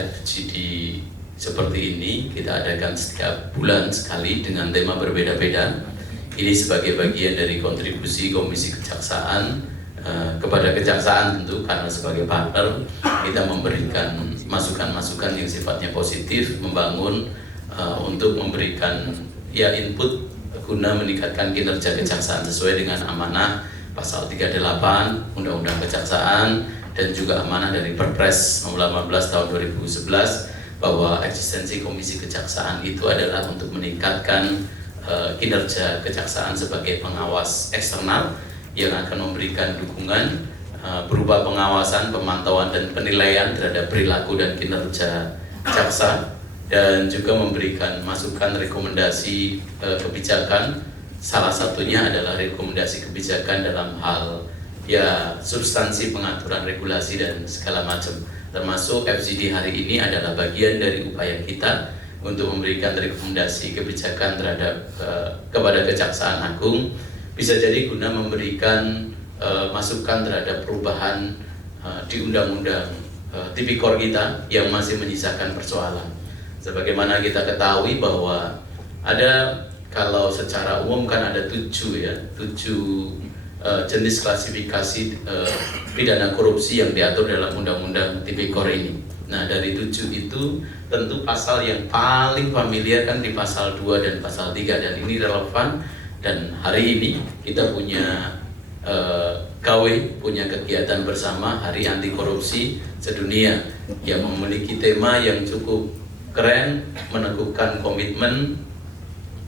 FGD seperti ini kita adakan setiap bulan sekali dengan tema berbeda-beda. Ini sebagai bagian dari kontribusi Komisi Kejaksaan kepada Kejaksaan tentu, karena sebagai partner kita memberikan masukan-masukan yang sifatnya positif, membangun untuk memberikan input guna meningkatkan kinerja Kejaksaan sesuai dengan amanah pasal 38 Undang-Undang Kejaksaan dan juga amanah dari Perpres nomor 18 tahun 2011 bahwa eksistensi Komisi Kejaksaan itu adalah untuk meningkatkan kinerja Kejaksaan sebagai pengawas eksternal yang akan memberikan dukungan berupa pengawasan, pemantauan dan penilaian terhadap perilaku dan kinerja jaksa, dan juga memberikan masukan rekomendasi kebijakan. Salah satunya adalah rekomendasi kebijakan dalam hal substansi pengaturan regulasi dan segala macam. Termasuk FGD hari ini adalah bagian dari upaya kita untuk memberikan rekomendasi kebijakan terhadap kepada Kejaksaan Agung, bisa jadi guna memberikan masukan terhadap perubahan di Undang-Undang Tipikor kita yang masih menyisakan persoalan. Sebagaimana kita ketahui bahwa ada, kalau secara umum kan ada 7 jenis klasifikasi pidana korupsi yang diatur dalam Undang-Undang Tipikor ini. Nah, dari 7 itu tentu pasal yang paling familiar kan di pasal 2 dan pasal 3, dan ini relevan. Dan hari ini kita punya punya kegiatan bersama Hari Anti Korupsi Sedunia yang memiliki tema yang cukup keren, meneguhkan komitmen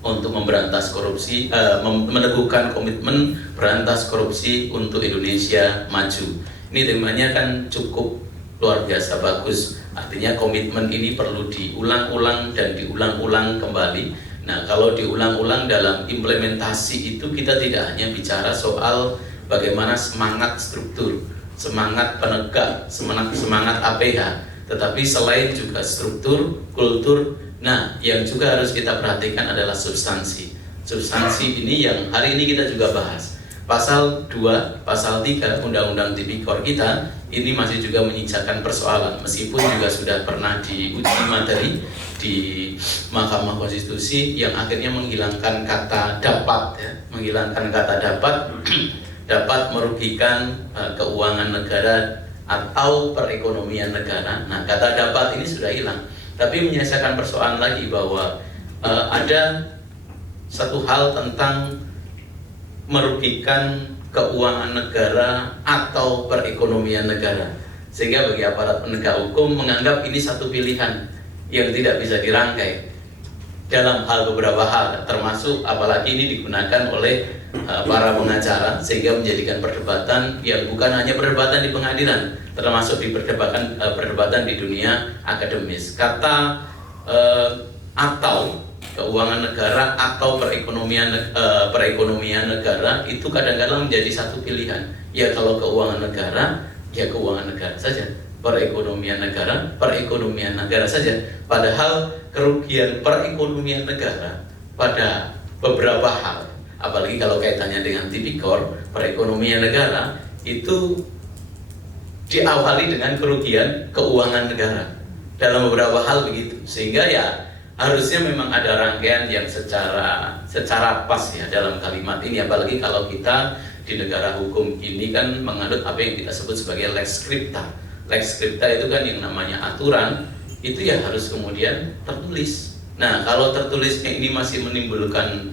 untuk memberantas korupsi, meneguhkan komitmen berantas korupsi untuk Indonesia maju. Ini temanya kan cukup luar biasa bagus. Artinya komitmen ini perlu diulang-ulang dan diulang-ulang kembali. Nah, kalau diulang-ulang dalam implementasi itu kita tidak hanya bicara soal bagaimana semangat struktur, semangat penegak, semangat APH, tetapi selain juga struktur, kultur. Nah, yang juga harus kita perhatikan adalah substansi. Substansi ini yang hari ini kita juga bahas. Pasal 2, pasal 3 Undang-Undang Tipikor kita ini masih juga menyisakan persoalan, meskipun juga sudah pernah diuji materi di Mahkamah Konstitusi yang akhirnya menghilangkan kata dapat, menghilangkan kata dapat dapat merugikan keuangan negara atau perekonomian negara. Nah, kata dapat ini sudah hilang. Tapi menyelesaikan persoalan lagi bahwa ada satu hal tentang merugikan keuangan negara atau perekonomian negara, sehingga bagi aparat penegak hukum menganggap ini satu pilihan yang tidak bisa dirangkai dalam hal beberapa hal, termasuk apalagi ini digunakan oleh para pengacara sehingga menjadikan perdebatan yang bukan hanya perdebatan di pengadilan, termasuk di perdebatan di dunia akademis. Kata atau keuangan negara atau perekonomian negara itu kadang-kadang menjadi satu pilihan. Ya, kalau keuangan negara, ya keuangan negara saja. Perekonomian negara saja. Padahal kerugian perekonomian negara pada beberapa hal, apalagi kalau kaitannya dengan Tipikor, perekonomian negara itu diawali dengan kerugian keuangan negara dalam beberapa hal begitu, sehingga ya harusnya memang ada rangkaian yang secara pas ya dalam kalimat ini, apalagi kalau kita di negara hukum ini kan menganut apa yang kita sebut sebagai lex scripta. Lex scripta itu kan yang namanya aturan itu ya harus kemudian tertulis. Nah, kalau tertulisnya ini masih menimbulkan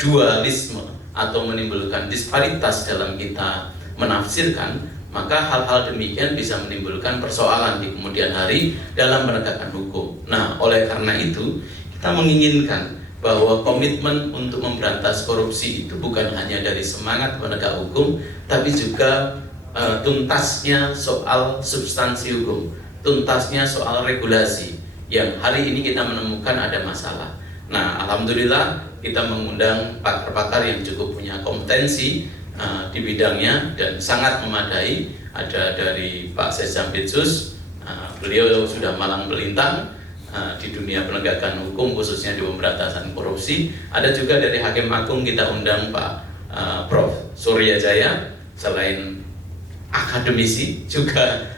dualisme atau menimbulkan disparitas dalam kita menafsirkan, maka hal-hal demikian bisa menimbulkan persoalan di kemudian hari dalam menegakkan hukum. Nah, oleh karena itu kita menginginkan bahwa komitmen untuk memberantas korupsi itu bukan hanya dari semangat penegak hukum, tapi juga tuntasnya soal substansi hukum, tuntasnya soal regulasi yang hari ini kita menemukan ada masalah. Nah, alhamdulillah kita mengundang pakar-pakar yang cukup punya kompetensi di bidangnya dan sangat memadai. Ada dari Pak Sesambitsus, beliau sudah malang melintang di dunia penegakan hukum khususnya di pemberantasan korupsi. Ada juga dari Hakim Agung kita undang Pak Prof. Surya Jaya, selain akademisi juga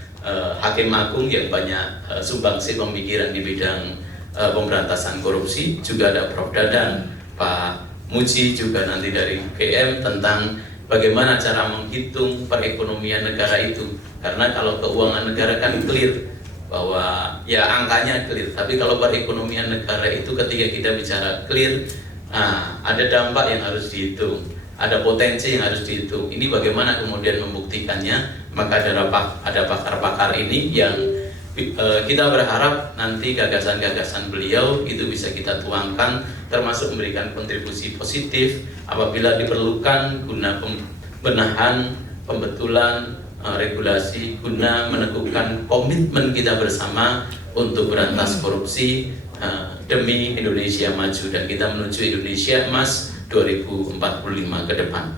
Hakim Agung yang banyak sumbangsi pemikiran di bidang pemberantasan korupsi, juga ada Prof. Dadan, Pak Muji juga nanti dari UGM tentang bagaimana cara menghitung perekonomian negara itu. Karena kalau keuangan negara kan clear bahwa ya angkanya clear, tapi kalau perekonomian negara itu ketika kita bicara clear, ada dampak yang harus dihitung, ada potensi yang harus dihitung. Ini bagaimana kemudian membuktikannya? Maka ada pakar-pakar ini yang kita berharap nanti gagasan-gagasan beliau itu bisa kita tuangkan, termasuk memberikan kontribusi positif apabila diperlukan guna pembenahan, pembetulan regulasi, guna meneguhkan komitmen kita bersama untuk berantas korupsi demi Indonesia maju dan kita menuju Indonesia Emas 2045 ke depan.